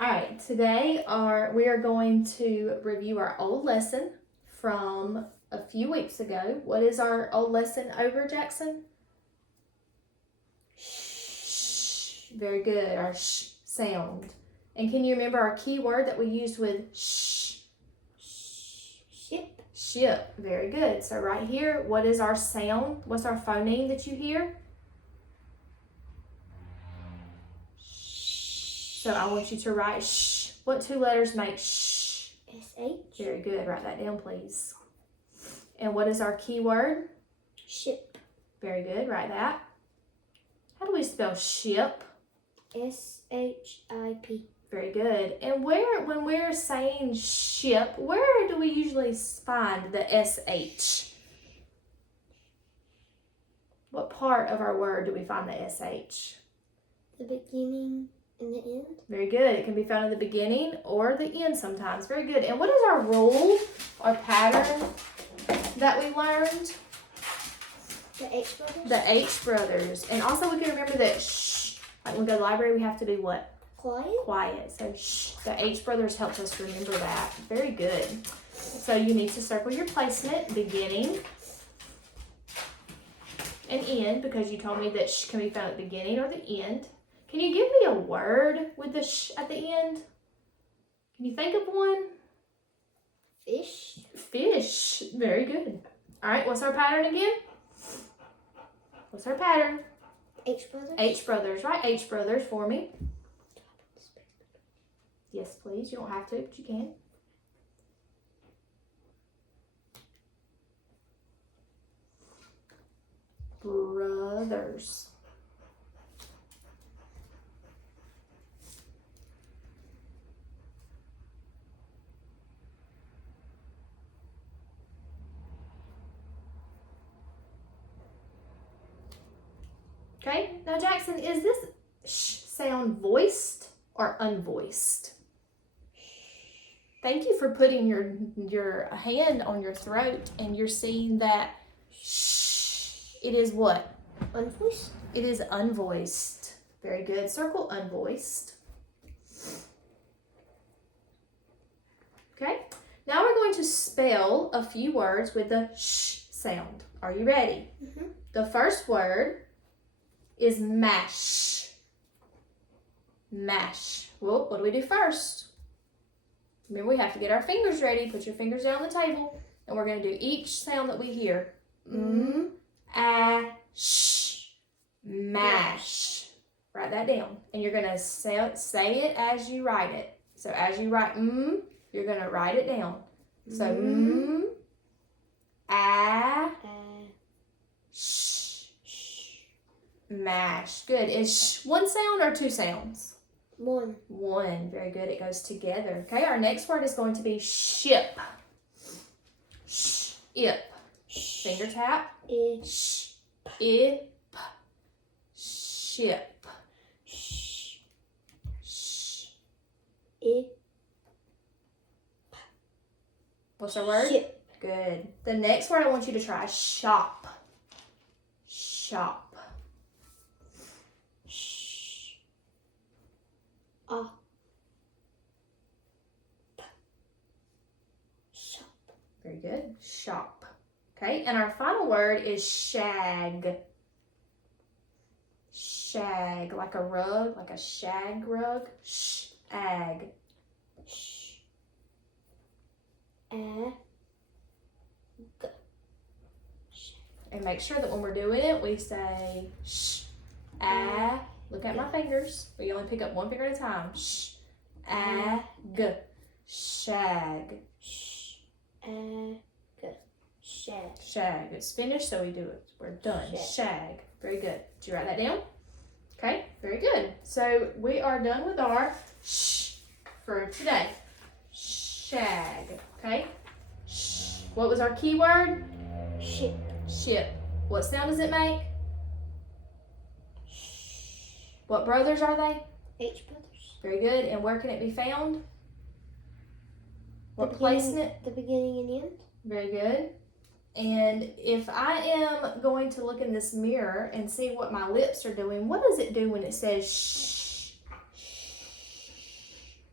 All right, today we are going to review our old lesson from a few weeks ago. What is our old lesson over, Jackson? Shh. Very good, our sh sound. And can you remember our key word that we used with shh? Ship. Ship, very good. So right here, what is our sound? What's our phoneme that you hear? So I want you to write shh. What two letters make shh? S-H. Very good. Write that down, please. And what is our key word? Ship. Very good. Write that. How do we spell ship? S-H-I-P. Very good. And when we're saying ship, where do we usually find the S-H? What part of our word do we find the S-H? The beginning and the end. Very good. It can be found at the beginning or the end sometimes. Very good. And what is our rule or pattern that we learned? The H brothers. The H brothers. And also we can remember that shh. Like when we go to the library, we have to be what? Quiet. Quiet. So shh. The H brothers helps us remember that. Very good. So you need to circle your placement, beginning and end, because you told me that sh can be found at the beginning or the end. Can you give me a word with the sh at the end? Can you think of one? Fish. Fish. Very good. All right, what's our pattern again? What's our pattern? H brothers. H brothers. Write H brothers for me. Yes, please. You don't have to, but you can. Brothers. Okay, now Jackson, is this sh sound voiced or unvoiced? Thank you for putting your hand on your throat and you're seeing that shh. It is what? Unvoiced. It is unvoiced. Very good. Circle unvoiced. Okay, now we're going to spell a few words with the sh sound. Are you ready? Mm-hmm. The first word is mash. Mash. Well, what do we do first? Remember, we have to get our fingers ready. Put your fingers down on the table, and we're going to do each sound that we hear. Sh. Mash. Write that down, and you're going to say it as you write it. So as you write you're going to write it down. So sh. Mash. Good. Is sh one sound or two sounds? One. One. Very good. It goes together. Okay, our next word is going to be ship. Ship. Finger tap. Sh. Ip. Ship. Sh. Sh. It. What's our word? Ship. Good. The next word I want you to try is shop. Shop. Shop. Very good. Shop. Okay, and our final word is shag. Shag, like a rug, like a shag rug. Shag. Sh. And make sure that when we're doing it, we say sh. Look at my fingers. We only pick up one finger at a time. Sh. G. Shag. Sh. Shag. Shag. It's finished, so we do it. We're done. Shag. Very good. Did you write that down? Okay, very good. So we are done with our sh for today. Shag. Okay? Sh. What was our key word? Ship. Ship. What sound does it make? What brothers are they? H brothers. Very good. And where can it be found? What The placement? The beginning and the end. Very good. And if I am going to look in this mirror and see what my lips are doing, what does it do when it says shh? The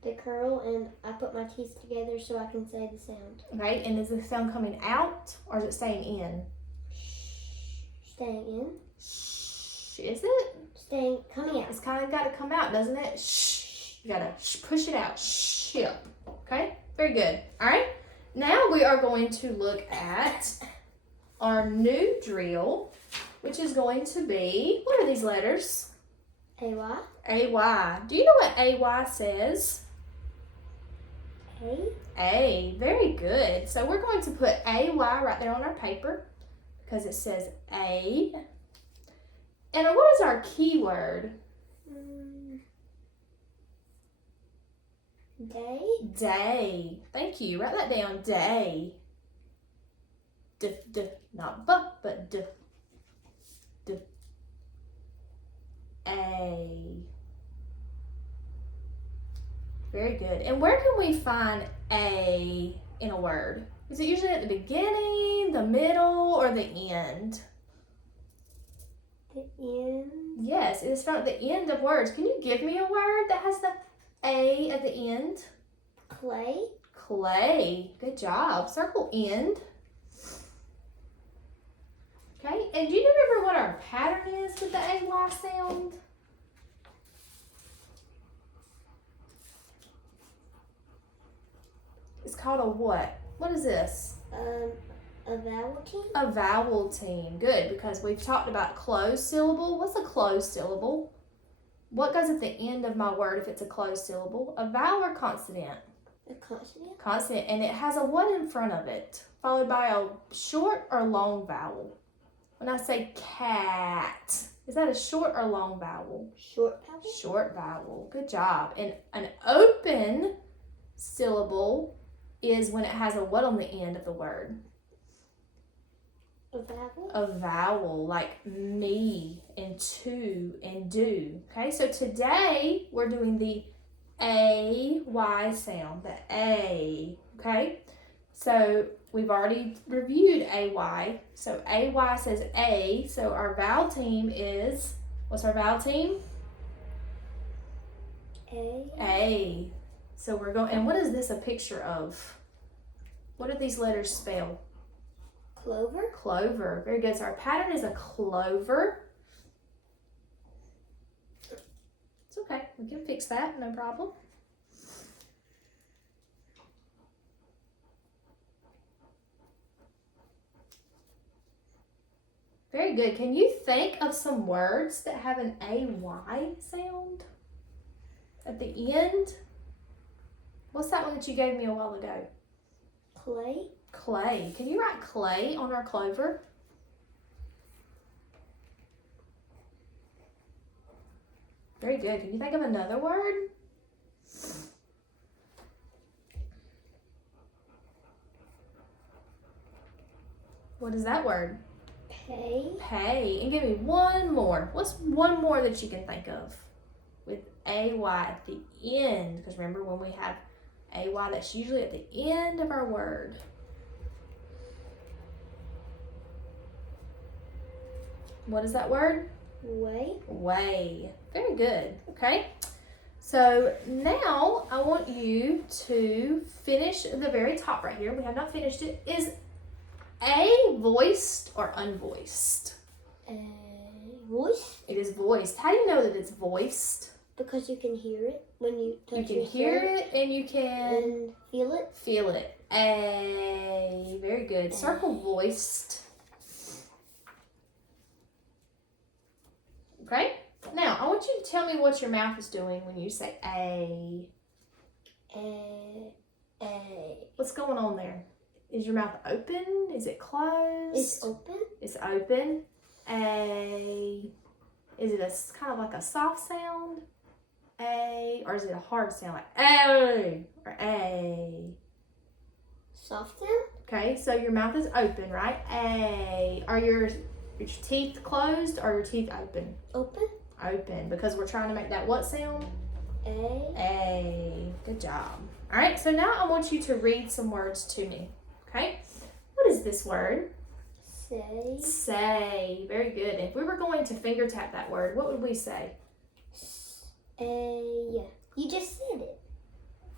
they curl, and I put my teeth together so I can say the sound. Okay, and is the sound coming out or is it staying in? Staying in. Shh, is it? Coming out. It's kind of got to come out, doesn't it? Shh. You got to push it out. Ship. Okay, very good. All right, now we are going to look at our new drill, which is going to be, what are these letters? A-Y. A-Y. Do you know what A-Y says? A. A. Very good. So we're going to put A-Y right there on our paper because it says A. And what is our keyword? Day. Day. Thank you. Write that down. Day. D, d, not B, but D. D. A. Very good. And where can we find A in a word? Is it usually at the beginning, the middle, or the end? The end. Yes, it is found at the end of words. Can you give me a word that has the A at the end? Clay. Clay. Good job. Circle end. Okay, and do you remember what our pattern is with the AY sound? It's called a what? What is this? A vowel team. A vowel team. Good, because we've talked about closed syllable. What's a closed syllable? What goes at the end of my word if it's a closed syllable? A vowel or consonant? A consonant. Consonant, and it has a what in front of it, followed by a short or long vowel. When I say cat, is that a short or long vowel? Short vowel. Short vowel. Good job. And an open syllable is when it has a what on the end of the word? A vowel. A vowel, like me and to and do. Okay, so today we're doing the A-Y sound, the A. Okay, so we've already reviewed A-Y. So A-Y says A. So our vowel team is, what's our vowel team? A. A. So we're going, and what is this a picture of? What do these letters spell? Clover. Clover. Very good. So our pattern is a clover. It's okay. We can fix that. No problem. Very good. Can you think of some words that have an A-Y sound at the end? What's that one that you gave me a while ago? Clay. Clay. Can you write clay on our clover? Very good. Can you think of another word? What is that word? Pay. Pay. And give me one more. What's one more that you can think of with A-Y at the end? Because remember, when we have A-Y, that's usually at the end of our word. What is that word? Way. Way. Very good. Okay. So now I want you to finish the very top right here. We have not finished it. Is A voiced or unvoiced? Voice. It is voiced. How do you know that it's voiced? Because you can hear it when you touch You can your hear throat it and you can and feel it. feel it. A. Very good. Circle voiced. Okay. Now, I want you to tell me what your mouth is doing when you say A. A. What's going on there? Is your mouth open? Is it closed? It's open. It's open. A. Is it a kind of like a soft sound? A. Or is it a hard sound like A or A? Soft sound. Okay, so your mouth is open, right? A. Are your teeth closed or your teeth open? Open. Open, because we're trying to make that what sound? A. A. Good job. All right, so now I want you to read some words to me. Okay, what is this word? Say. Say. Very good. If we were going to finger tap that word, what would we say? A. You just said it.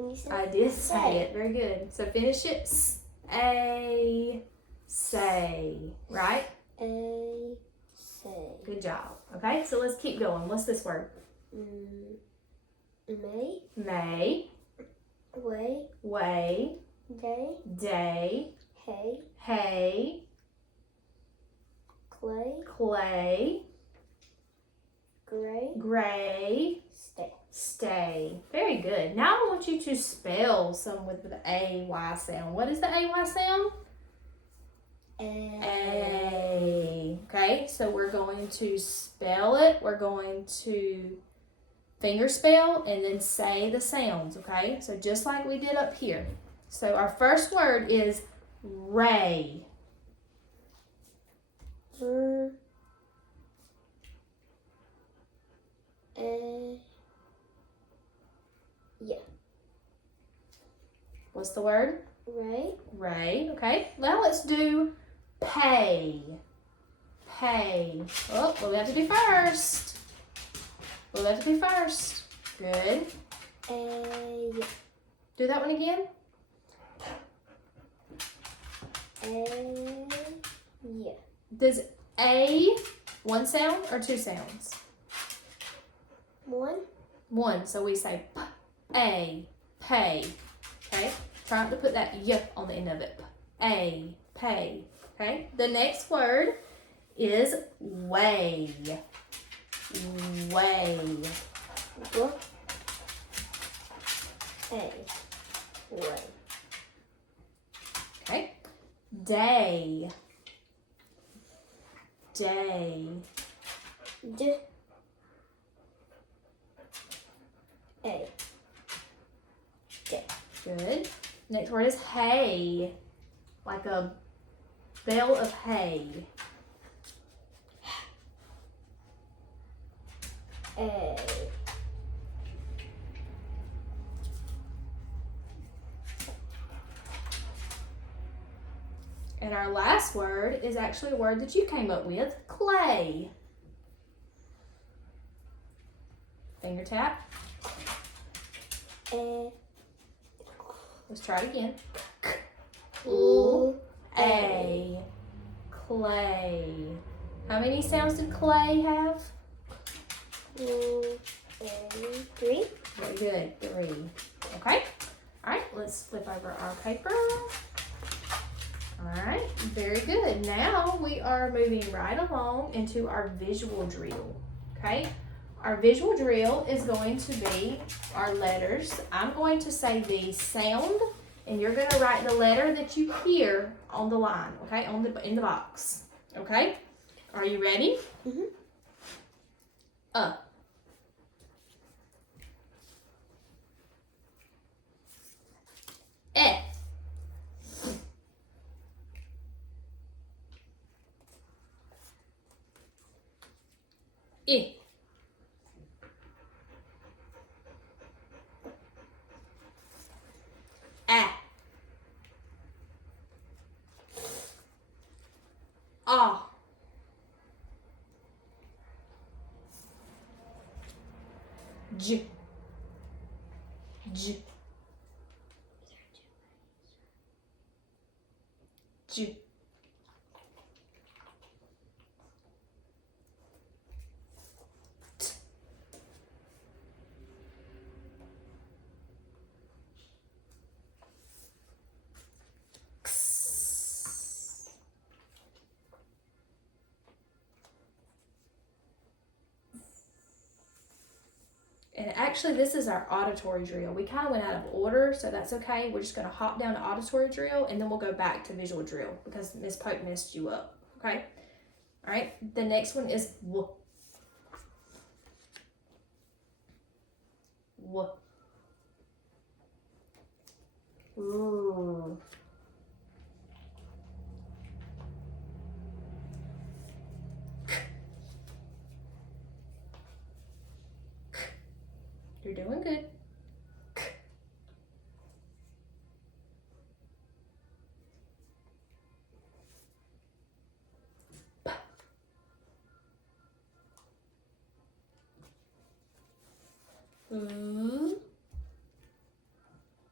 You said I did say it. Very good. So finish it. Say. Right? Say. Good job. Okay, so let's keep going. What's this word? May. May. Way. Way. Day. Day. Hay. Hay. Clay. Clay. Gray. Gray. Stay. Stay. Very good. Now I want you to spell some with the A-Y sound. What is the A-Y sound? A. Okay, so we're going to spell it. We're going to finger spell and then say the sounds, okay? So just like we did up here. So our first word is ray. Yeah. What's the word? Ray. Ray. Okay. Now let's do pay. Pay. Oh, what do we have to do first? What do we have to do first? Good. Yeah. Do that one again. Yeah. Does A one sound or two sounds? One. One. So we say A, pay. Okay. Try not to put that y on the end of it. A, pay. Okay. The next word is weigh. Weigh. What? A. Way. Okay. Day. Day. D. A. Day. Good. Next word is hay. Like a bale of hay. A. And our last word is actually a word that you came up with, clay. Finger tap. A. Let's try it again. Ooh. A. Clay. How many sounds did clay have? Three. Very good. 3. Okay. All right. Let's flip over our paper. All right. Very good. Now we are moving right along into our visual drill. Okay. Our visual drill is going to be our letters. I'm going to say the sound, and you're going to write the letter that you hear on the line. Okay, in the box. Okay. Are you ready? Mhm. E. I. A. A. J. J. J. And actually, this is our auditory drill. We kind of went out of order, so that's okay. We're just going to hop down to auditory drill, and then we'll go back to visual drill because Miss Pope messed you up, okay? All right, the next one is W. W. Ooh. You're doing good. Ooh.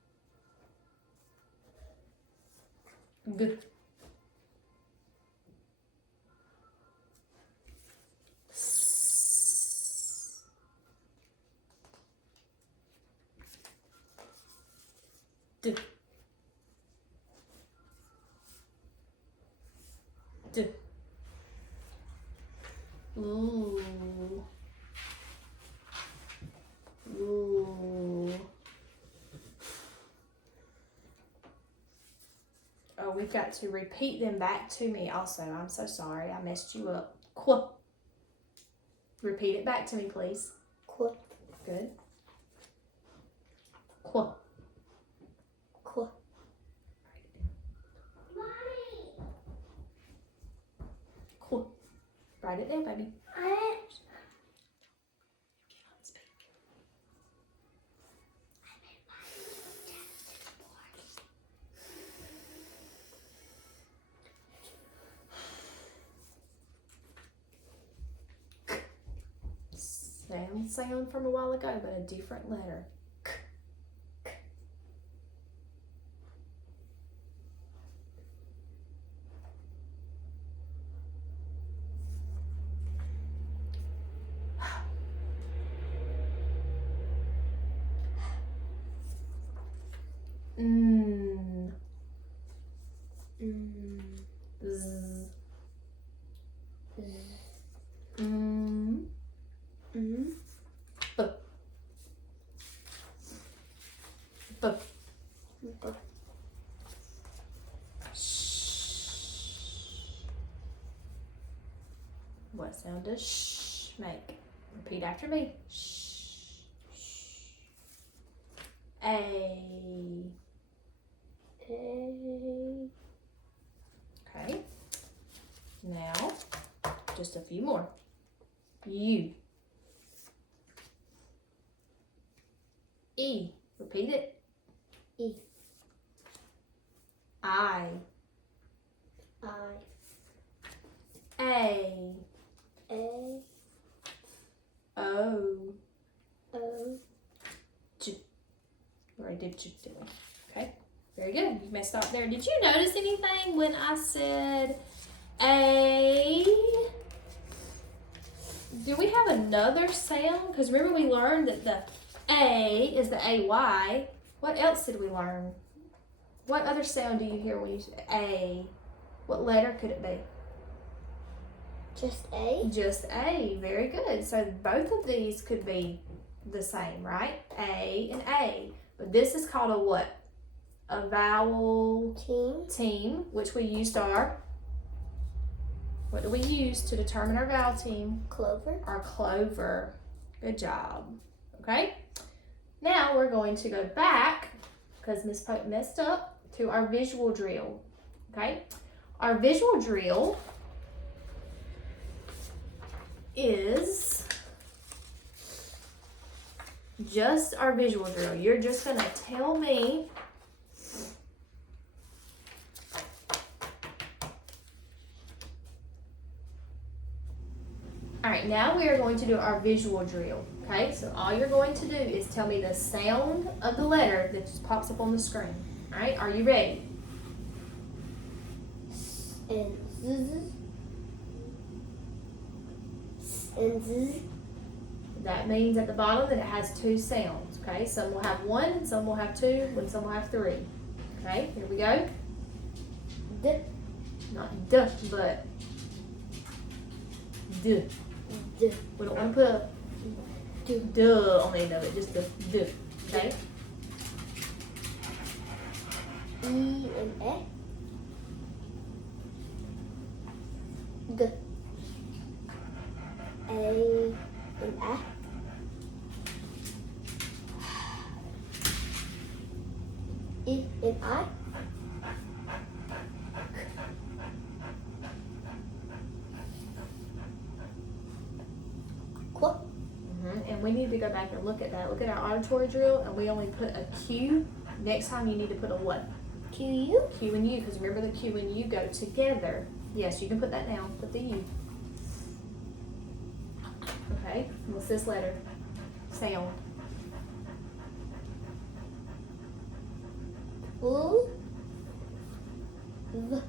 G. S. D. D. Ooh. Ooh. Oh, we've got to repeat them back to me also. I'm so sorry. I messed you up. Qu. Repeat it back to me, please. Qu. Good. Qu. Qu. Qu. Write it down, baby. Sound from a while ago, but a different letter. K. K. Mm. Mm. Z. Z. Mm. Mm. B. B. B. Sh. What sound does sh make? Repeat after me. Sh. A. A. Okay. Now, just a few more. U. E. Repeat it. E. I. I. A. A. O. O. J. We already did J, didn't we? Okay. Very good. You may stop there. Did you notice anything when I said A? Do we have another sound? Because remember we learned that the A is the AY. What else did we learn? What other sound do you hear when you say A? What letter could it be? Just A? Just A. Very good. So both of these could be the same, right? A and A. But this is called a what? A vowel team, which we used our, what do we use to determine our vowel team? Clover. Our clover. Good job. Okay? Now we're going to go back, because Miss Pope messed up, to our visual drill. Okay? Our visual drill is just our visual drill. You're just going to tell me all right, now we are going to do our visual drill. Okay, so all you're going to do is tell me the sound of the letter that just pops up on the screen. All right, are you ready? And Z. And Z. That means at the bottom that it has two sounds. Okay, some will have one, and some will have two, and some will have three. Okay, here we go. D. Not duh, but duh. D. We don't want to put a duh on the end of it, just the duh. Okay? E and E. G. A and A. E and I. Qu. And we need to go back and look at that. Look at our auditory drill, and we only put a Q. Next time you need to put a what? Q U. Q and U, because remember the Q and U go together. Yes, you can put that down. Put the U. Okay, what's this letter? Sound. U. V.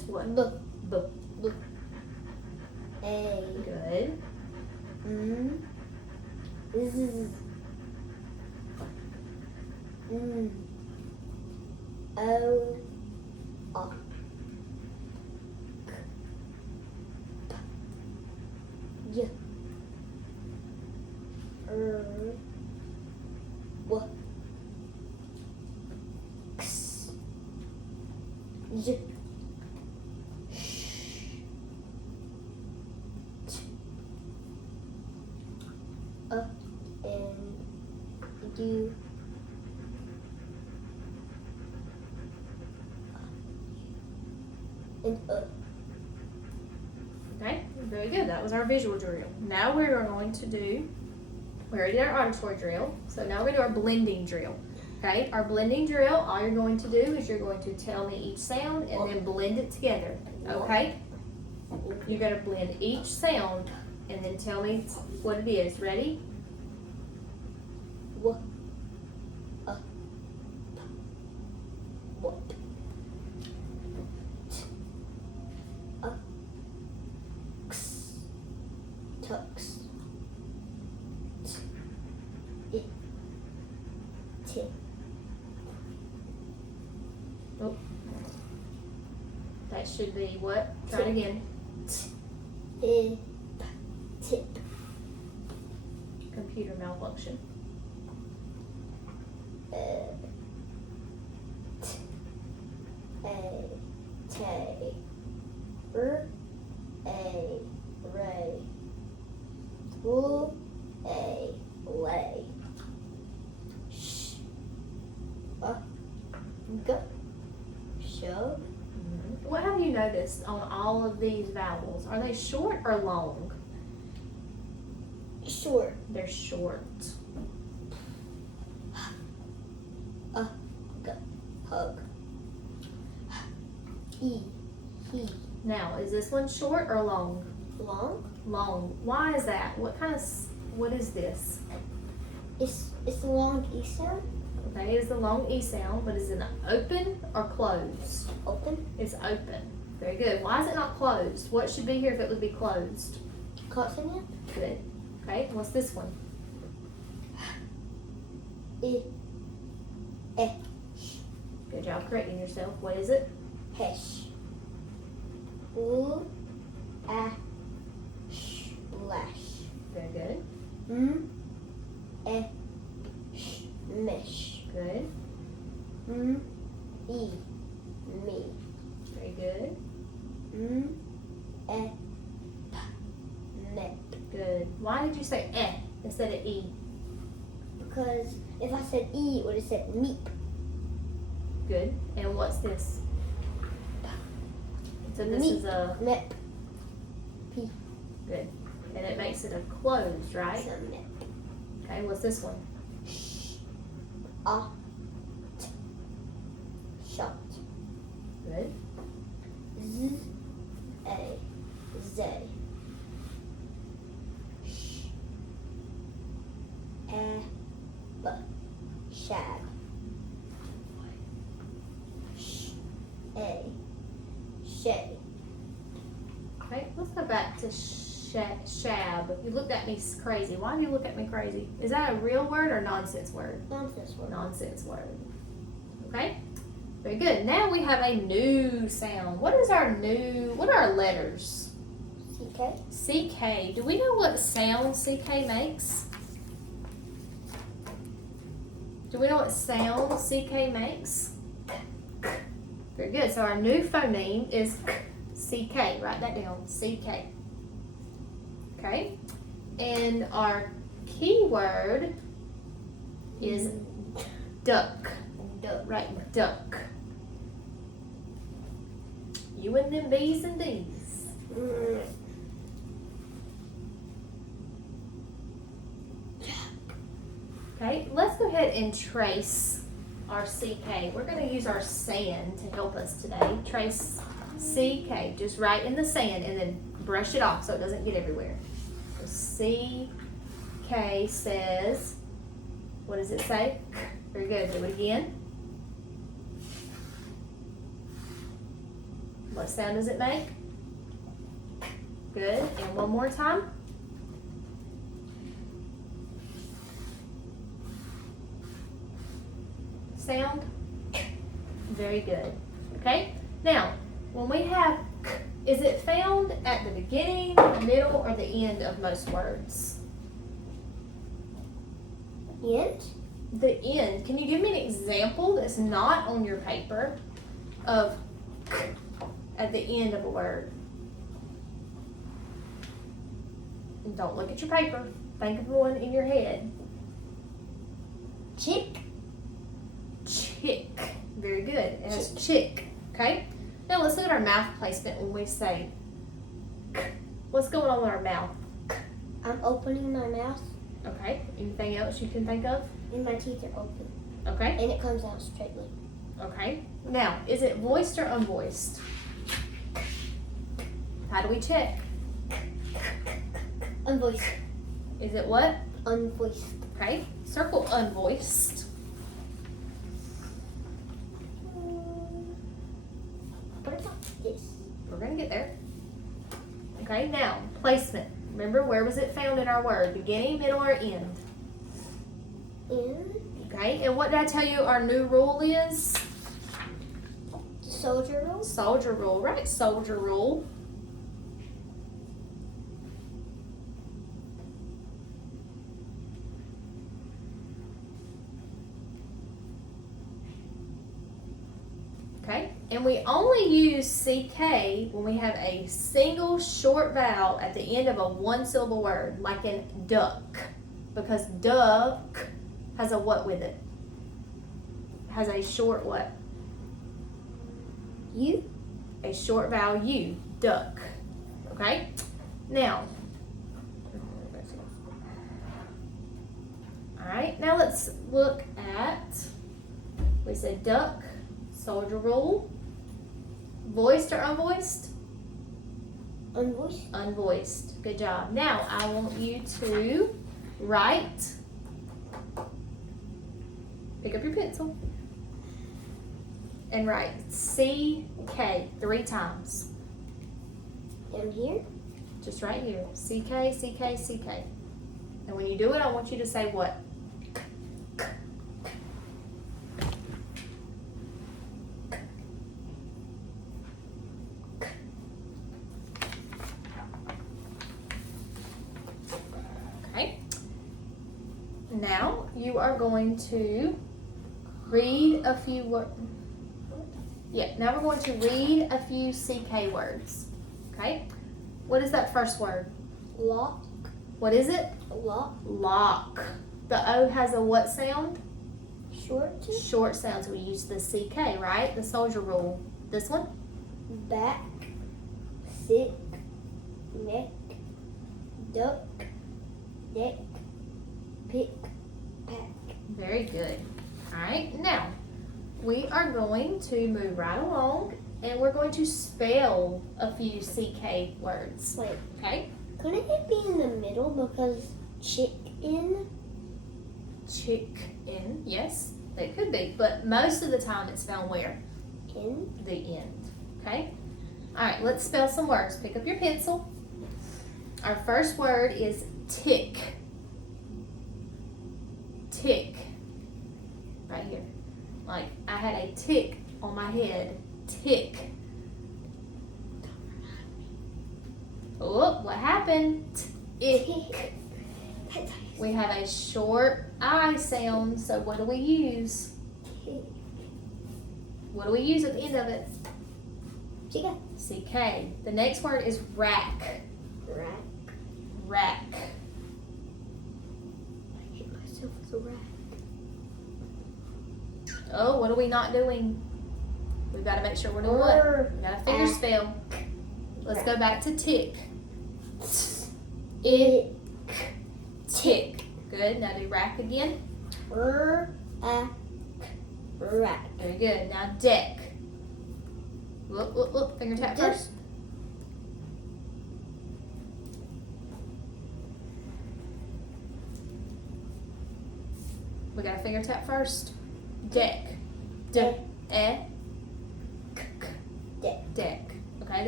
just what? B. B. A. Good. Z. O. A. K. P. Y. W. X. Y. And U. And Okay, very good. That was our visual drill. Now we are going to do, we already did our auditory drill, so now we're going to do our blending drill. Okay, our blending drill, all you're going to do is you're going to tell me each sound and then blend it together. Okay? You're going to blend each sound and then tell me what it is. Ready? W. What? X. Tux. It. T. Oh. That should be what? Try it again. Tip. Tip. Computer malfunction. T. A. Tay. R. A. Ray. W. A. Lay. Sh. G. Shove. What have you noticed on all of these vowels? Are they short or long? Short. They're short. Hug. E. He. Now, is this one short or long? Long. Long. Why is that? What is this? It's a long E sound. Okay, it's the long E sound, but is it open or closed? Open. It's open. Very good. Why is it not closed? What should be here if it would be closed? Consonant. Good. Okay, what's this one? I. E. Good job correcting yourself. What is it? Hesh. U. A. Slash. Very good. E. Mesh. Good. E. Me. Very good. E. Mep. Good. Why did you say eh instead of e? Because if I said E, it would have said meep. Good. And what's this? So this Meep. is a Mep. P. good. And it makes it a closed, right? It's a mep. Okay, what's this one? A. T. Shot. Good. Z. A. Zay. Sh. A. B. Shag. Sh. A. Shay. Okay, let's go back to shab. You looked at me crazy. Why do you look at me crazy? Is that a real word or nonsense word? Nonsense word. Nonsense word. Okay? Very good. Now we have a new sound. What are our letters? CK. CK. Do we know what sound CK makes? Do we know what sound CK makes? Very good. So our new phoneme is CK. Write that down. CK. Okay? And our keyword is duck. Duck. Right, duck. You and them B's and D's. Okay, let's go ahead and trace our CK. We're going to use our sand to help us today. Trace CK, just right in the sand and then brush it off so it doesn't get everywhere. So CK says, what does it say? Very good, do it again. What sound does it make? Good. And one more time. Sound? Very good. Okay? Now, when we have k, is it found at the beginning, middle, or the end of most words? End? The end. Can you give me an example that's not on your paper of k at the end of a word? And don't look at your paper. Think of one in your head. Chick. Chick. Very good. It has chick. Okay? Now let's look at our mouth placement when we say k. What's going on with our mouth? I'm opening my mouth Okay. Anything else you can think of? and my teeth are open. Okay. And it comes out straightly. Okay. Now, is it voiced or unvoiced? How do we check? Unvoiced. Is it what? Unvoiced. Okay. Circle unvoiced. What about this? We're going to get there. Okay. Now, placement. Remember, where was it found in our word? Beginning, middle, or end? In Okay. And what did I tell you our new rule is? soldier rule. Soldier rule, right? Soldier rule. Okay, and we only use CK when we have a single short vowel at the end of a one-syllable word, like in duck, because duck has a what with it? Has a short what? You. A short vowel U, duck. Okay, now, all right, now let's look at, we said duck, soldier rule, voiced or unvoiced? Unvoiced. Unvoiced. Good job. Now I want you to write, pick up your pencil, and write CK 3 times. Down here. Just right here. CK, CK, CK. And when you do it, I want you to say what? Okay. Now you are going to read a few words. Yeah, now we're going to read a few CK words. Okay? What is that first word? Lock. What is it? Lock. Lock. The O has a what sound? Short. Short sound, so we use the CK, right? The soldier rule. This one? Back. Sick. Neck. Duck. Deck. Pick. Pack. Very good. All right, now we are going to move right along and we're going to spell a few CK words. Wait. Okay? Couldn't it be in the middle because chicken? Chicken, yes, that could be, but most of the time it's found where? In. The end. Okay? All right, let's spell some words. Pick up your pencil. Our first word is tick. Tick. Right here. Like I had a tick on my head. Tick. Oh, what happened? Ick. We have a short I sound, so what do we use? What do we use at the end of it? Chicken. CK. The next word is rack. Rack. Rack. I hit myself with a rack. Oh, what are we not doing? We've got to make sure we're doing what? We got to finger spell. Let's go back to tick. Ick. Tick. Good. Now do rack again. Rack. Very good. Now deck. Look. Finger tap Deck. first. We got to finger tap first. Deck. Deck. Deck. Deck. Deck.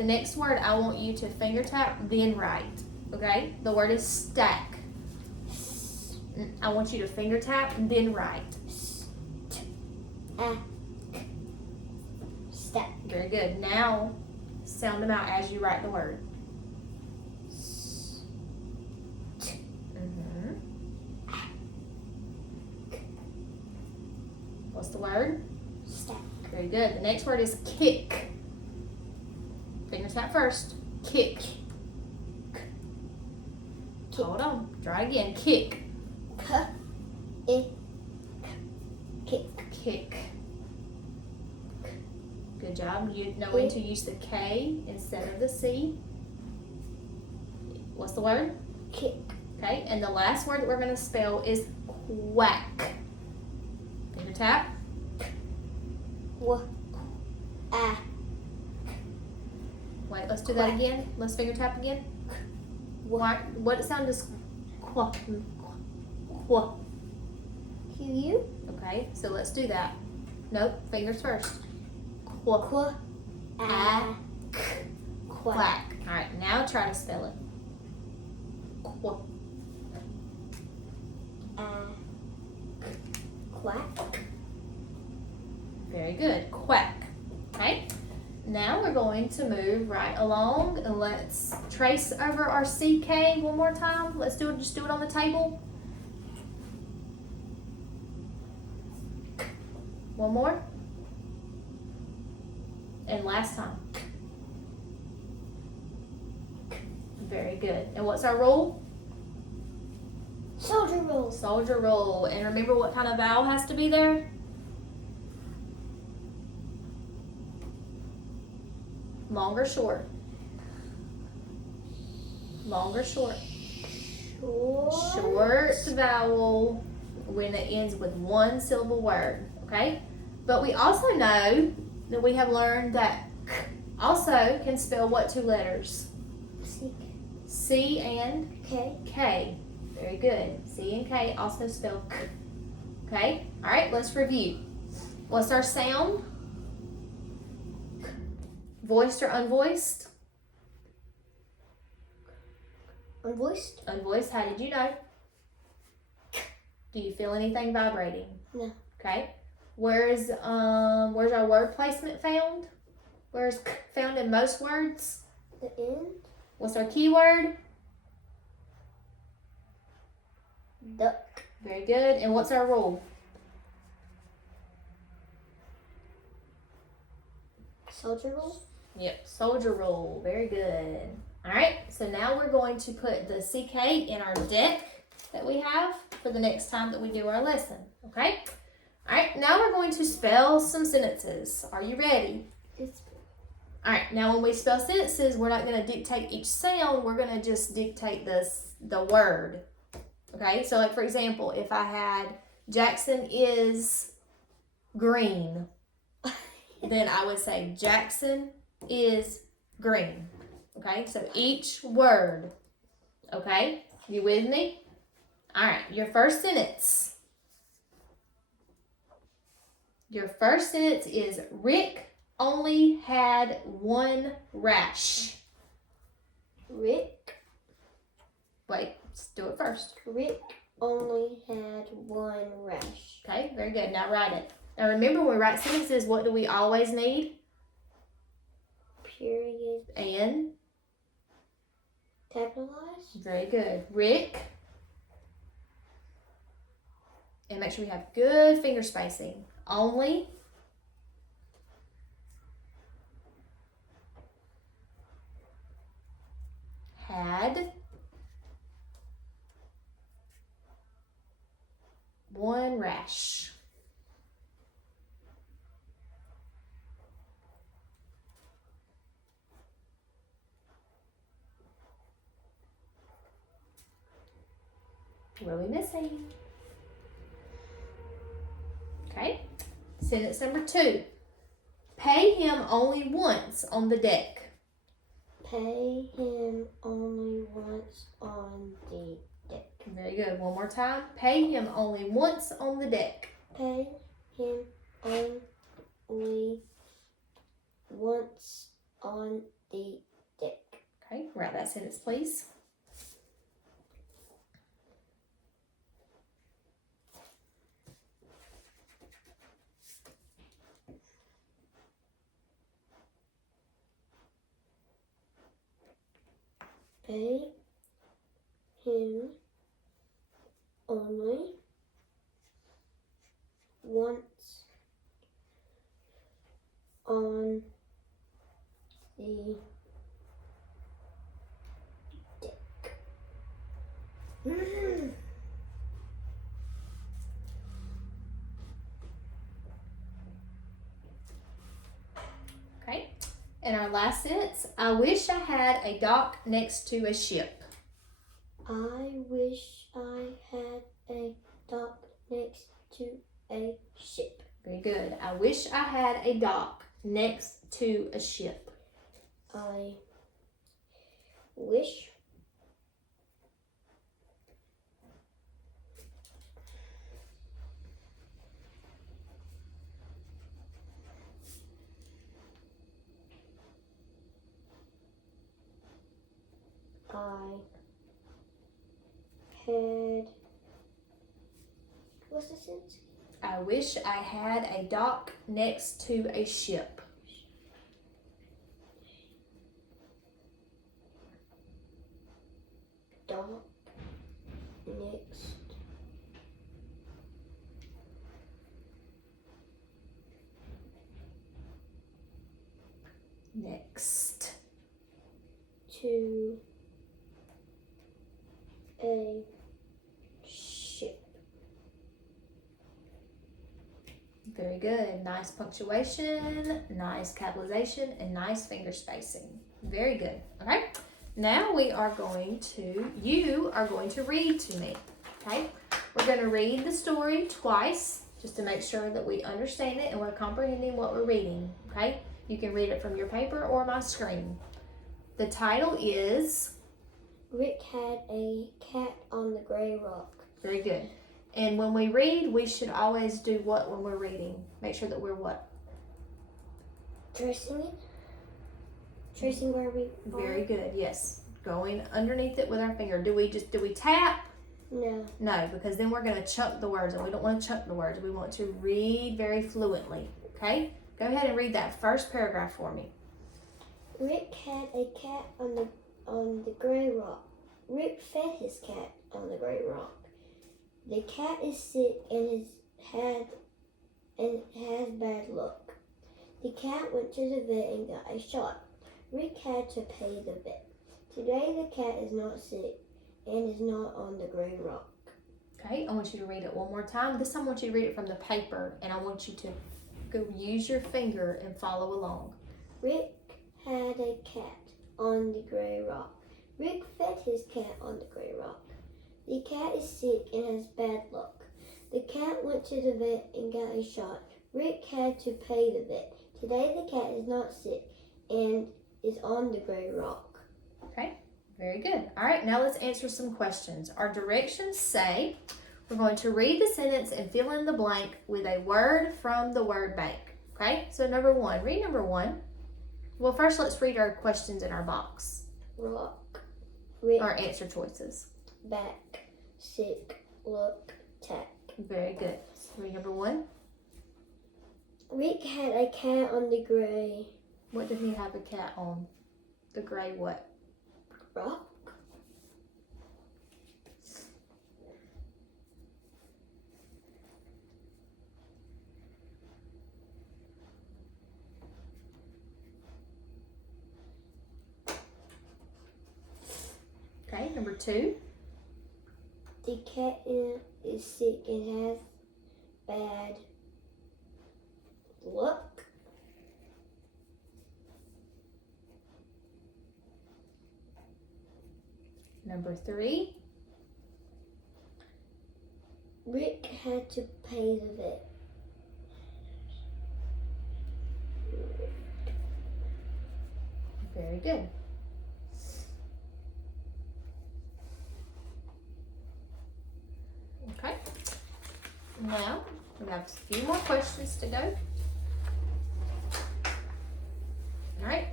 the next word I want you to finger tap, then write. Okay? The word is stack. I want you to finger tap and then write. Stack. Very good. Now sound them out as you write the word. What's the word? Stack. Very good. The next word is kick. Finger tap first. Kick. Hold on. Try again. Kick. Kick. Kick. Good job. You know when to use the K instead of the C. What's the word? Kick. Okay. And the last word that we're going to spell is quack. Finger tap. Wait, let's do that again. Let's finger tap again. What sound does quack? You? Okay, so let's do that. Nope, fingers first. Quack. Quack. All right, now try to spell it. Quack. Quack. Very good. Quack. Okay. Now we're going to move right along and let's trace over our CK one more time. Let's do it. Just do it on the table. One more. And last time. Very good. And what's our rule? Soldier roll. Soldier roll. And remember what kind of vowel has to be there? Long or short? Long or short? Short vowel when it ends with one syllable word, okay? But we also know that we have learned that k also can spell what two letters? C and K. Very good. C and K also spell k. Okay? All right, let's review. What's our sound? Voiced or unvoiced? Unvoiced? Unvoiced. How did you know? Do you feel anything vibrating? No. Okay. Where's our word placement found? Where's k found in most words? The end? What's our keyword? Duck. Very good. And what's our rule? Soldier roll? Yep, soldier rule. Very good. All right, so now we're going to put the CK in our deck that we have for the next time that we do our lesson, okay? All right, now we're going to spell some sentences. Are you ready? All right, now when we spell sentences, we're not going to dictate each sound. We're going to just dictate the word, okay? So like, for example, if I had Jackson is green, then I would say Jackson is green. Okay, so each word. Okay, you with me? All right, your first sentence. Your first sentence is Rick only had one rash. Rick Wait, let's do it first. Rick only had one rash. Okay, very good. Now write it. Now remember, when we write sentences, what do we always need? Period. And? Capitalized. Very good. Rick. And make sure we have good finger spacing. Only. Had. One rash. What are we missing? Okay. Sentence number 2. Pay him only once on the deck. Pay him only once on the deck. Very good. One more time. Pay him only once on the deck. Pay him only once on the deck. Okay, write that sentence, please. Pay him only once on the deck. Okay, and our last sentence, I wish I had a dock next to a ship. I wish I had a dock next to a ship. Very good. I wish I had a dock next to a ship. I wish I had, what's the sentence? I wish I had a dock next to a ship. Dock next Next. to a ship. Very good. Nice punctuation, nice capitalization, and nice finger spacing. Very good. Okay. Now you are going to read to me. Okay. We're going to read the story twice just to make sure that we understand it and we're comprehending what we're reading. Okay. You can read it from your paper or my screen. The title is Rick had a cat on the gray rock. very good. And when we read, we should always do what when we're reading? Make sure that we're what? Tracing it? Tracing where we are? Very good, yes. Going underneath it with our finger. Do we tap? No. No, because then we're going to chunk the words, and we don't want to chunk the words. We want to read very fluently, okay? Go ahead and read that first paragraph for me. Rick had a cat on the gray rock. Rick fed his cat on the gray rock. The cat is sick and has bad luck. The cat went to the vet and got a shot. Rick had to pay the vet. Today the cat is not sick and is not on the gray rock. Okay, I want you to read it one more time. This time I want you to read it from the paper, and I want you to go use your finger and follow along. Rick had a cat on the gray rock. Rick fed his cat on the gray rock. The cat is sick and has bad luck. The cat went to the vet and got a shot. Rick had to pay the vet. Today the cat is not sick and is on the gray rock. Okay, very good. All right, now let's answer some questions. Our directions say we're going to read the sentence and fill in the blank with a word from the word bank. Okay, so number one, read number one. Well, first let's read our questions in our box. Rock, Rick, Our answer choices. back, sick, look, tack. Very good. So read number one. Rick had a cat on the gray What did he have a cat on? The gray what? rock. Okay, number two. The cat is sick and has bad luck. Number three. Rick had to pay the vet. Very good. Okay. Now, we have a few more questions to go. All right.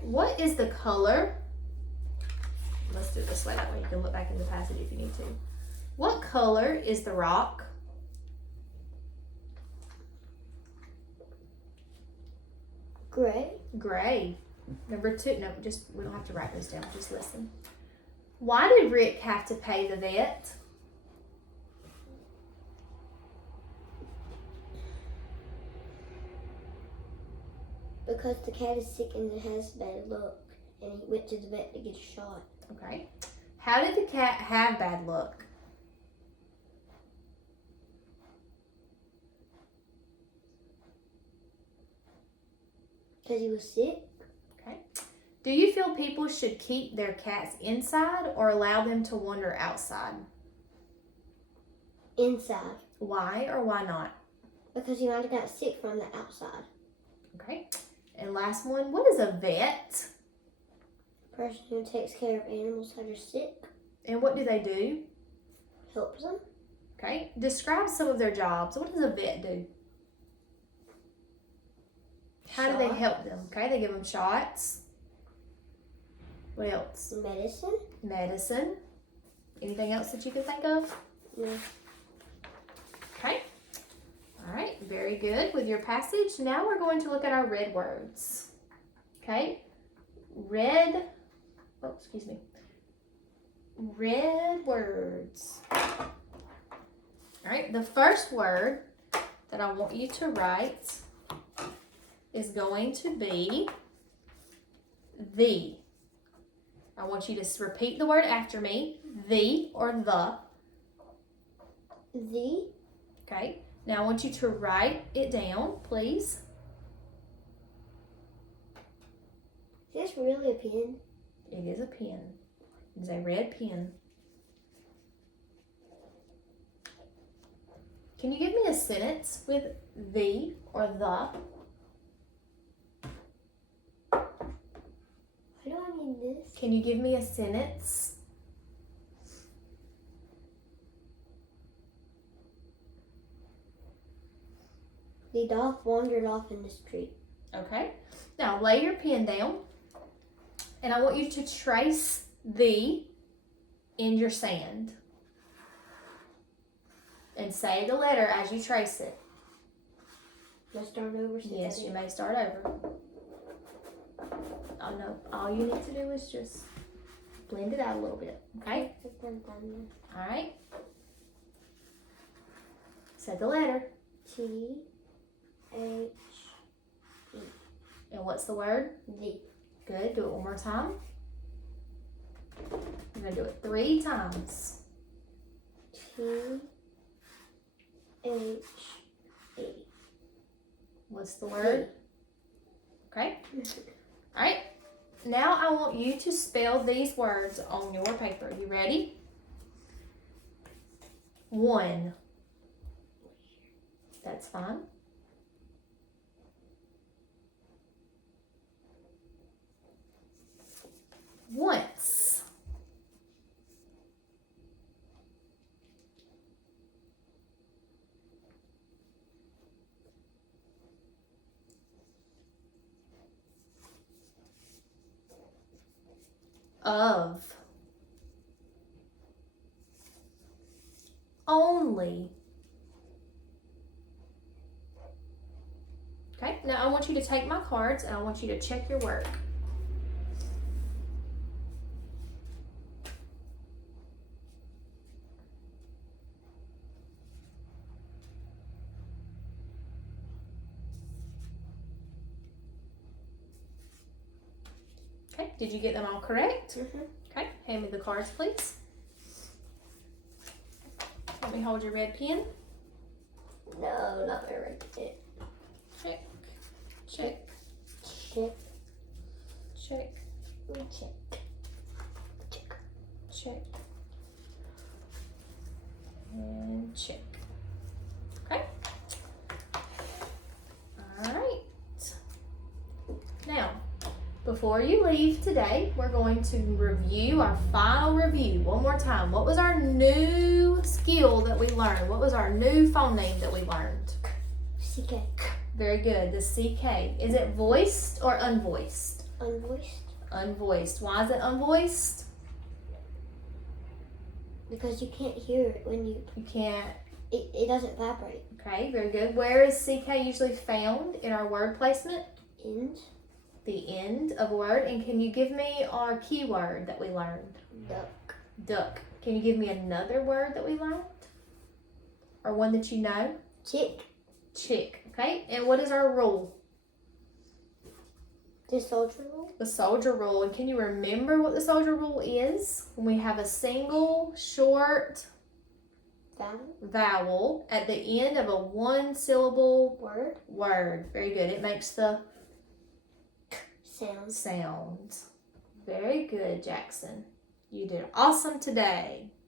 What is the color? Let's do it this way. That way you can look back in the passage if you need to. What color is the rock? Gray. Gray. Number 2. No, we don't have to write this down. Just listen. Why did Rick have to pay the vet? Because the cat is sick and it has bad luck, and he went to the vet to get a shot. Okay. How did the cat have bad luck? Because he was sick. Okay. Do you feel people should keep their cats inside or allow them to wander outside? Inside. Why or why not? Because he might have got sick from the outside. Okay. And last one, what is a vet? Person who takes care of animals that are sick. And what do they do? Helps them. Okay. Describe some of their jobs. What does a vet do? How do they help them? Okay, they give them shots. What else? Medicine. Medicine. Anything else that you can think of? No. Okay. All right, very good with your passage. Now we're going to look at our red words. Okay. Red words. All right, the first word that I want you to write is going to be the. I want you to repeat the word after me, the or the. The. Okay. Now I want you to write it down, please. Is this really a pen? It is a pen. It is a red pen. Can you give me a sentence with the or the? Why do I need this? Can you give me a sentence? The dog wandered off in the street. Okay. Now lay your pen down. And I want you to trace the in your sand. And say the letter as you trace it. Let's start over. Yes, you may start over. Oh no, all you need to do is just blend it out a little bit. Okay? All right. Say the letter. T-H-E. And what's the word? The. Good. Do it one more time. You're going to do it 3 times. T-H-E. What's the word? Okay. All right. Now I want you to spell these words on your paper. You ready? 1. That's fine. Once. Of. Only. Okay, now I want you to take my cards and I want you to check your work. Okay, did you get them all correct? Mm-hmm. Okay, hand me the cards, please. Let me hold your red pen. No, not my red pen. Check, check, Check. check, Check. Check. check, and check. Okay. All right. Now, before you leave today, we're going to review our final review one more time. What was our new skill that we learned? What was our new phone name that we learned? CK. Very good. The CK. Is it voiced or unvoiced? Unvoiced. Unvoiced. Why is it unvoiced? Because you can't hear it when you. You can't. It doesn't vibrate. Okay, very good. Where is CK usually found in our word placement? End. The end of a word. And can you give me our keyword that we learned? Duck. Duck. Can you give me another word that we learned? Or one that you know? Chick. Chick. Okay, and what is our rule? The soldier rule. The soldier rule. And can you remember what the soldier rule is? When we have a single short vowel at the end of a one-syllable word. Very good. It makes the sound. Very good, Jackson. You did awesome today.